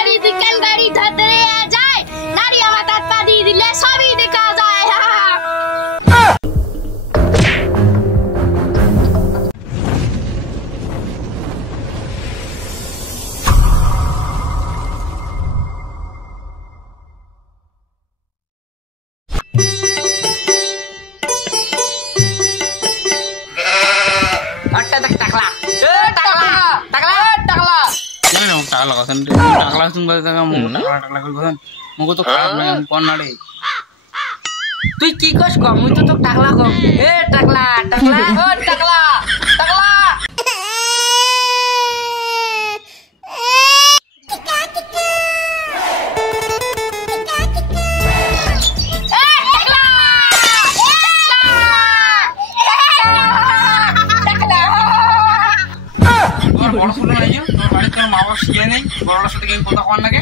গাড়ি চিকেন গাড়ি ধরে যায় গাড়ি আমার তাত পা দিয়ে দিলে সবই দেখা যায় তুই কি কস কম মুই তো টাকলা কম এ টাকলা টাকলা ও টাকলা টাকলা বড় ছোট নাই তোর বাড়িতে কোনো মা বাবা শিখে নেই বড়টার সাথে কেউ কথা কর নাকি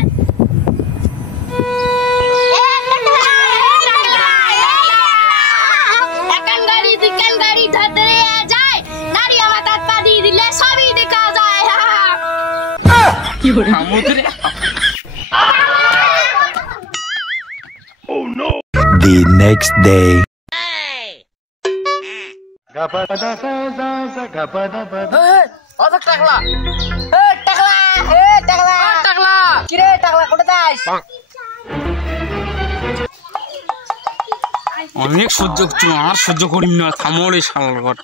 গাড়ি চিকেন গাড়ি ধরে যায় গাড়ি আমার তাত পা দিয়ে দিলে সবই দেখা যায় কি বলে সমুদ্রে Oh no! The next day. অত টাকলা এ টাকলা এ টাকলা টাকলা কি রে টাকলা কোথায় যাস অনেক সহ্য করছি আর সহ্য করিম না থামো রে শালার ঘর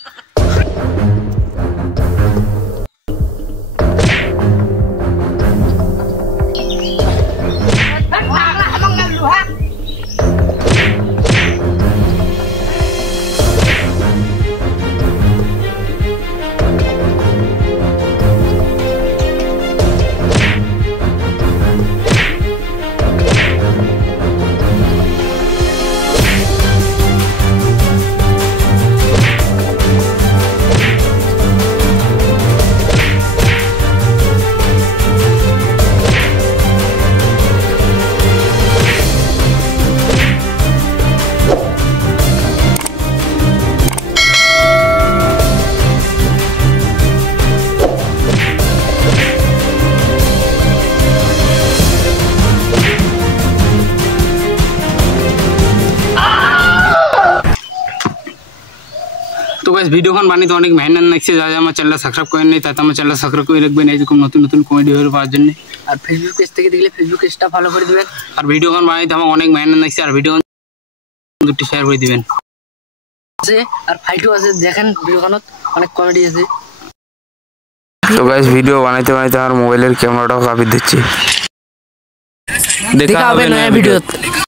तो गाइस वीडियो खान बानी तो अनेक मेहनत লাগছে যারা আমার চ্যানেলটা সাবস্ক্রাইব করেন নাই তাতে আমার চ্যানেলটা সাবস্ক্রাইব করে রাখবেন এরকম নতুন নতুন কমেডি ভিডিও পাওয়ার জন্য আর ফেসবুক পেজ থেকে দেখলে ফেসবুক পেজটা ফলো করে দিবেন আর ভিডিও খান বানাইতে আমার অনেক মেহনত লাগছে আর ভিডিও দুটি শেয়ার করে দিবেন আর ফাইটও আছে দেখেন ভিডিও খানত অনেক কমেডি আছে তো গাইস ভিডিও বানাইতে বানাইতে আমার মোবাইলের ক্যামেরাটাও কাঁপিয়ে দিচ্ছে দেখা হবে নয়া ভিডিওতে